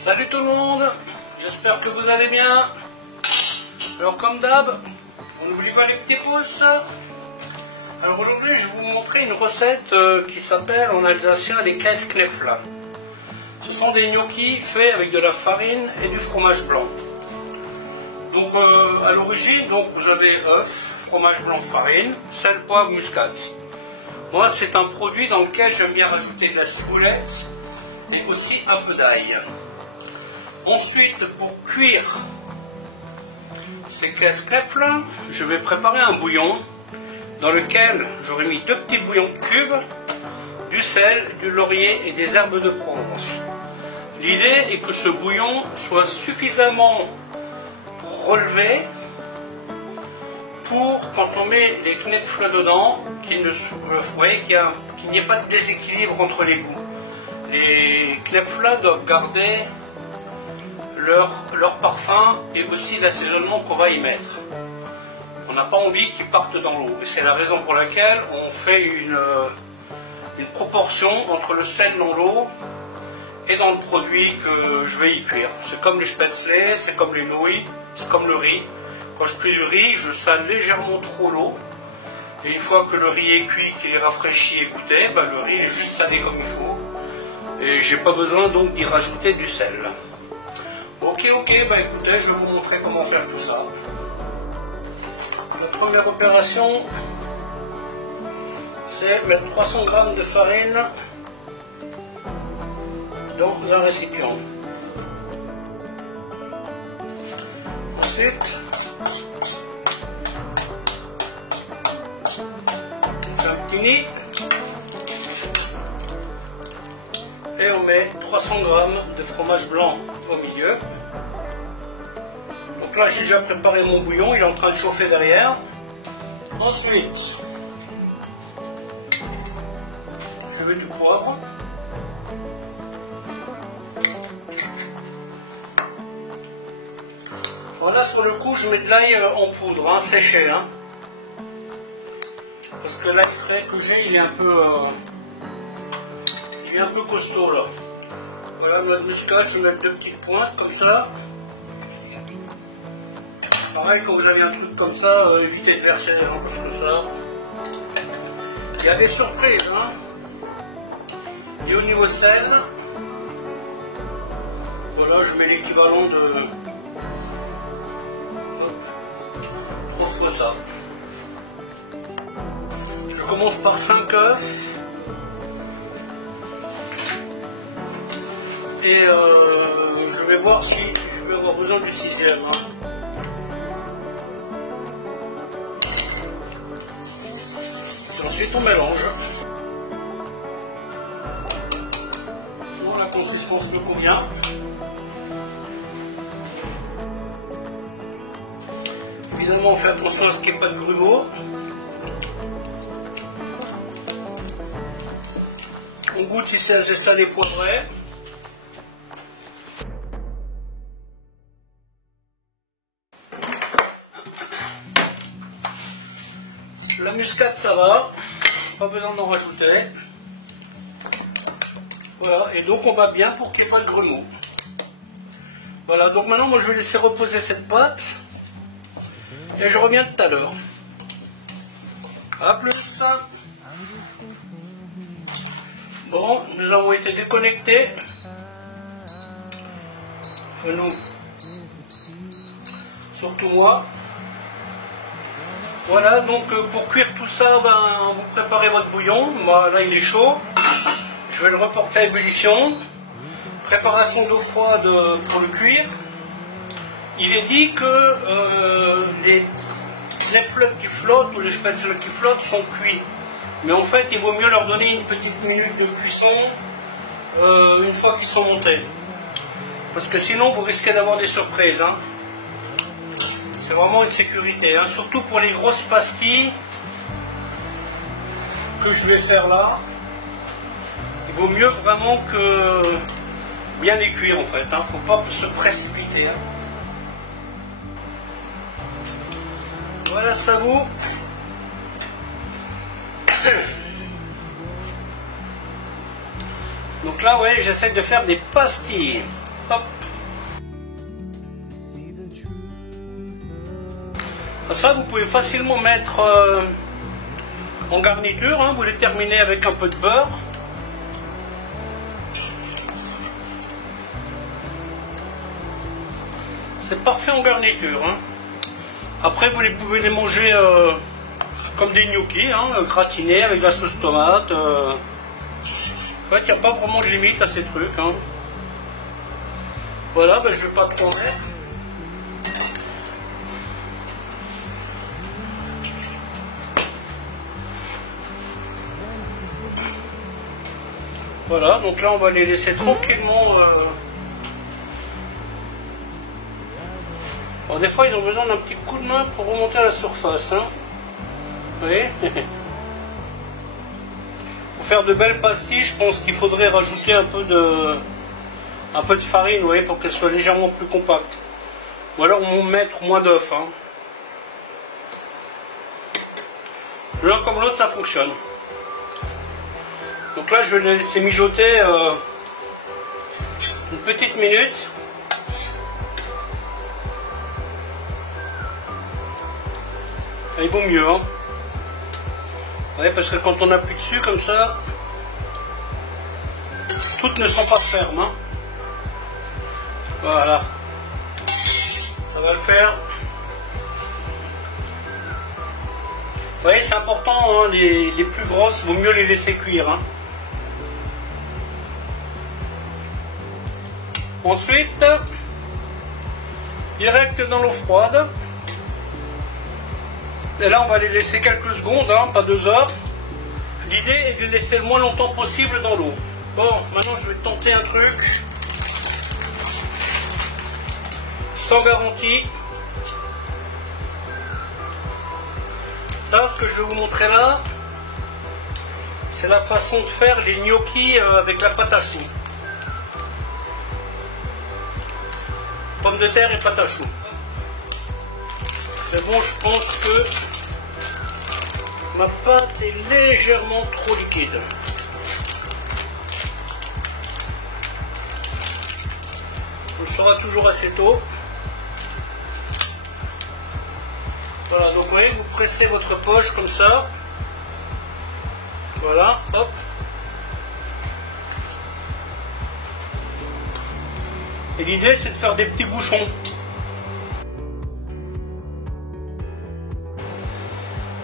Salut tout le monde, j'espère que vous allez bien. Alors comme d'hab, on n'oublie pas les petits pouces. Alors aujourd'hui je vais vous montrer une recette qui s'appelle en alsacien les Käseknäffler. Ce sont des gnocchis faits avec de la farine et du fromage blanc. Donc à l'origine, vous avez œufs, fromage blanc, farine, sel, poivre, muscade. Moi c'est un produit dans lequel j'aime bien rajouter de la ciboulette et aussi un peu d'ail. Ensuite, pour cuire ces Käseknäffler, je vais préparer un bouillon dans lequel j'aurai mis 2 petits bouillons de cubes, du sel, du laurier et des herbes de Provence. L'idée est que ce bouillon soit suffisamment relevé pour, quand on met les Knäffler dedans, qu'il n'y ait pas de déséquilibre entre les goûts. Les Knäffler doivent garder leur parfum et aussi l'assaisonnement qu'on va y mettre. On n'a pas envie qu'ils partent dans l'eau. Et c'est la raison pour laquelle on fait une proportion entre le sel dans l'eau et dans le produit que je vais y cuire. C'est comme les spätzle, c'est comme les nouilles, c'est comme le riz. Quand je cuis le riz, je sale légèrement trop l'eau. Et une fois que le riz est cuit, qu'il est rafraîchi et goûté, le riz est juste salé comme il faut. Et j'ai pas besoin donc d'y rajouter du sel. Ok, écoutez, je vais vous montrer comment faire tout ça. La première opération, c'est mettre 300 g de farine dans un récipient. Ensuite, on fait un petit nid et on met 300 g de fromage blanc au milieu. Donc là j'ai déjà préparé mon bouillon, il est en train de chauffer derrière. Ensuite je mets du poivre, voilà. Sur le coup je mets de l'ail en poudre, séché, parce que l'ail frais que j'ai il est un peu costaud là. Voilà, notre muscade, je vais mettre 2 petites pointes comme ça. Pareil, quand vous avez un truc comme ça, évitez de verser, parce que ça, il y a des surprises. Et au niveau sel, voilà, je mets l'équivalent de 3 fois ça. Je commence par 5 œufs. Et je vais voir si je vais avoir besoin du 6e. Ensuite on mélange. Bon, la consistance me convient. Évidemment on fait attention à ce qu'il n'y ait pas de grumeaux. On goûte si c'est assez salé poivré. La muscade ça va, pas besoin d'en rajouter. Voilà, et donc on va bien pour qu'il n'y ait pas de grumeaux. Voilà, donc maintenant moi je vais laisser reposer cette pâte et je reviens tout à l'heure. A plus. Bon, nous avons été déconnectés. Enfin, nous, surtout moi. Voilà, donc pour cuire tout ça, vous préparez votre bouillon. Moi, là, il est chaud. Je vais le reporter à ébullition. Préparation d'eau froide pour le cuire. Il est dit que les Knäffler qui flottent ou les spätzle qui flottent sont cuits. Mais en fait, il vaut mieux leur donner une petite minute de cuisson une fois qu'ils sont montés. Parce que sinon, vous risquez d'avoir des surprises. C'est vraiment une sécurité, surtout pour les grosses pastilles que je vais faire là. Il vaut mieux vraiment que bien les cuire en fait, faut pas se précipiter. Voilà, ça vous. Donc là, ouais, j'essaie de faire des pastilles. Hop. Ça, vous pouvez facilement mettre en garniture, hein. Vous les terminez avec un peu de beurre. C'est parfait en garniture, hein. Après, vous pouvez les manger comme des gnocchis, hein, gratinés avec de la sauce tomate. En fait, il n'y a pas vraiment de limite à ces trucs, hein. Voilà, ben, je ne vais pas trop en mettre. Voilà, donc là on va les laisser tranquillement. Bon, des fois ils ont besoin d'un petit coup de main pour remonter à la surface, hein. Vous voyez. Pour faire de belles pastilles, je pense qu'il faudrait rajouter un peu de farine, vous voyez, pour qu'elle soit légèrement plus compacte. Ou alors mettre moins d'œufs, hein. L'un comme l'autre ça fonctionne. Donc là je vais les laisser mijoter une petite minute. Il vaut mieux, hein. Ouais, parce que quand on appuie dessus comme ça, toutes ne sont pas fermes, hein. Voilà, ça va le faire. Vous voyez, c'est important, hein, les plus grosses, il vaut mieux les laisser cuire, hein. Ensuite, direct dans l'eau froide. Et là, on va les laisser quelques secondes, hein, pas 2 heures. L'idée est de les laisser le moins longtemps possible dans l'eau. Bon, maintenant, je vais tenter un truc. Sans garantie. Ça, ce que je vais vous montrer là, c'est la façon de faire les gnocchis avec la pâte à choux. Pommes de terre et pâte à choux. C'est bon, je pense que ma pâte est légèrement trop liquide. On le saura toujours assez tôt. Voilà, donc vous voyez, vous pressez votre poche comme ça. Voilà, hop. Et l'idée, c'est de faire des petits bouchons.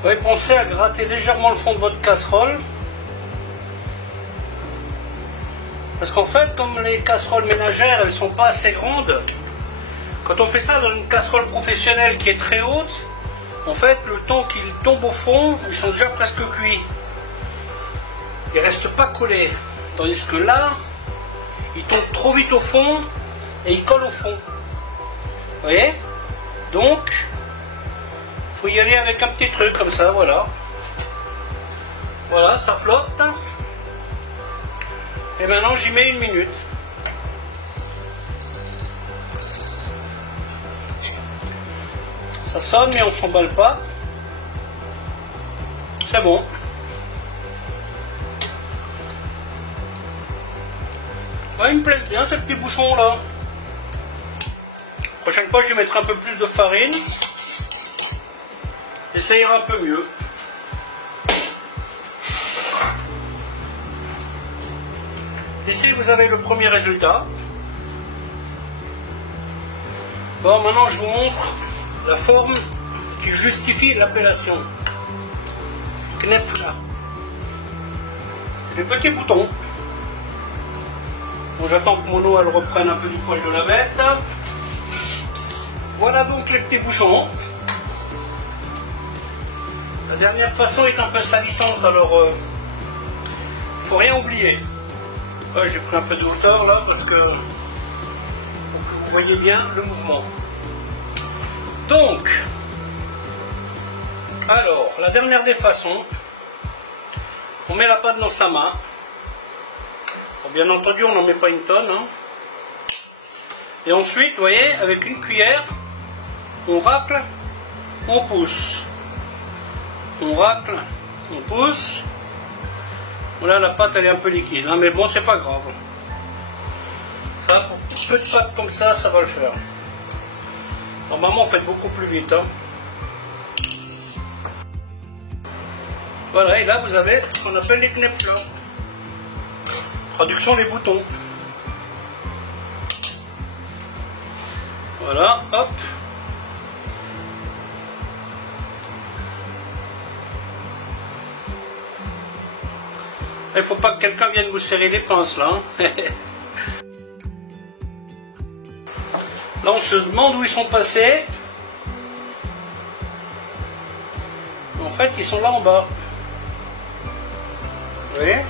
Vous allez penser à gratter légèrement le fond de votre casserole. Parce qu'en fait, comme les casseroles ménagères, elles ne sont pas assez grandes, quand on fait ça dans une casserole professionnelle qui est très haute, en fait, le temps qu'ils tombent au fond, ils sont déjà presque cuits. Ils ne restent pas collés. Tandis que là, ils tombent trop vite au fond et ils collent au fond. Vous voyez? Donc, il faut y aller avec un petit truc comme ça, voilà. Voilà, ça flotte. Et maintenant, j'y mets 1 minute. Ça sonne, mais on ne s'emballe pas. C'est bon. Ouais, ils me plaisent bien ces petits bouchons là. La prochaine fois, je vais mettre un peu plus de farine. Et ça ira un peu mieux. Ici, vous avez le premier résultat. Bon, maintenant, je vous montre la forme qui justifie l'appellation. Knäppler. Les petits boutons. Bon, j'attends que mon eau elle reprenne un peu du poil de la bête. Voilà donc les petits bouchons. La dernière façon est un peu salissante, alors il ne faut rien oublier. Ouais, j'ai pris un peu de hauteur là parce que vous voyez bien le mouvement. Donc, alors, la dernière des façons, on met la pâte dans sa main. Bon, bien entendu, on n'en met pas une tonne, hein. Et ensuite, vous voyez, avec une cuillère, on racle, on pousse. On racle, on pousse. Voilà, la pâte elle est un peu liquide, hein, mais bon, c'est pas grave. Ça, peu de pâte comme ça va le faire. Normalement, faites beaucoup plus vite. Hein. Voilà, et là vous avez ce qu'on appelle les Knöpfler. Traduction les boutons. Voilà, hop. Il ne faut pas que quelqu'un vienne vous serrer les pinces là. Hein. Là on se demande où ils sont passés. En fait ils sont là en bas. Vous voyez?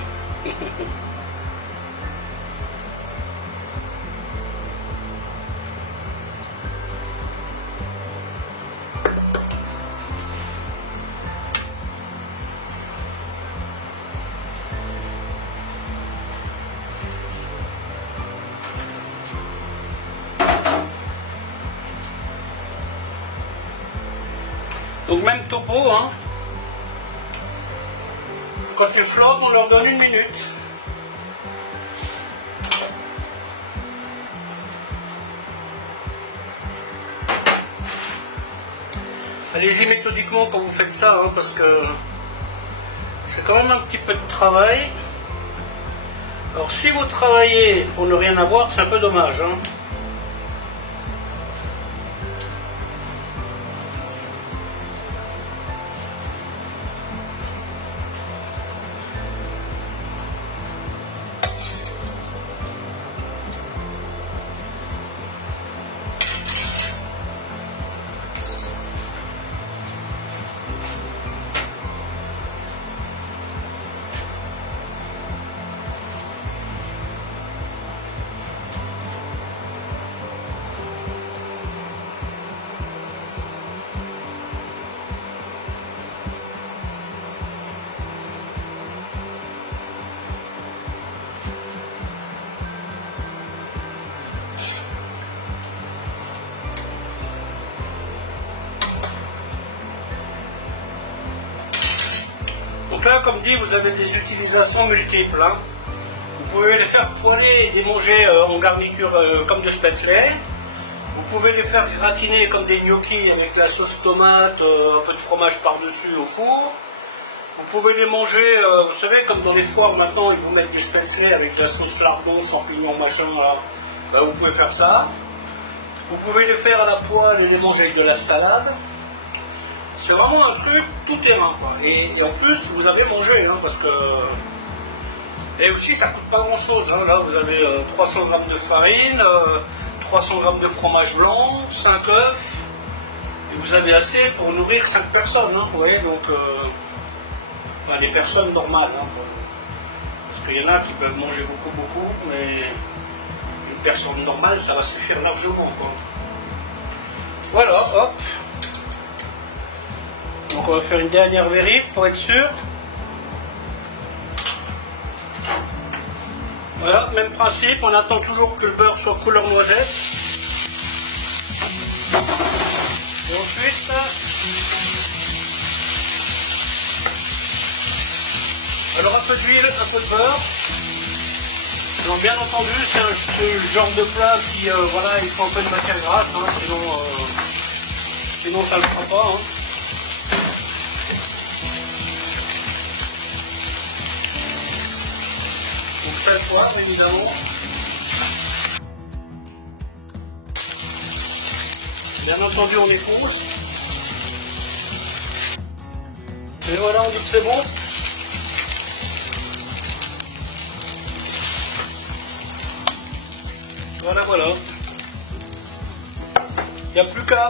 Donc même topo, hein. Quand ils flottent, on leur donne 1 minute. Allez-y méthodiquement quand vous faites ça, hein, parce que c'est quand même un petit peu de travail. Alors si vous travaillez pour ne rien avoir, c'est un peu dommage. Hein. Donc là, comme dit, vous avez des utilisations multiples. Hein. Vous pouvez les faire poêler et démanger en garniture comme des spätzle. Vous pouvez les faire gratiner comme des gnocchis avec la sauce tomate, un peu de fromage par-dessus au four. Vous pouvez les manger, vous savez, comme dans les foires maintenant, ils vous mettent des spätzle avec de la sauce lardon, champignons, machin. Là. Ben, vous pouvez faire ça. Vous pouvez les faire à la poêle et les manger avec de la salade. C'est vraiment un truc tout terrain, quoi. Et en plus, vous avez mangé, hein, parce que... Et aussi, ça coûte pas grand-chose. Hein. Là, vous avez 300 g de farine, 300 g de fromage blanc, 5 œufs. Et vous avez assez pour nourrir 5 personnes, hein, vous voyez, donc... Enfin, les personnes normales, hein, parce qu'il y en a qui peuvent manger beaucoup, mais une personne normale, ça va suffire largement, quoi. Voilà, hop. Donc on va faire une dernière vérif pour être sûr. Voilà, même principe, on attend toujours que le beurre soit couleur noisette. Et ensuite, alors un peu d'huile, un peu de beurre. Donc bien entendu, c'est le genre de plat qui, voilà, il faut un peu de matière grasse, hein, sinon ça ne le fera pas. Hein. Donc ça le poivre, évidemment. Bien entendu, on éponge. Et voilà, on dit que c'est bon. Voilà, voilà. Il n'y a plus qu'à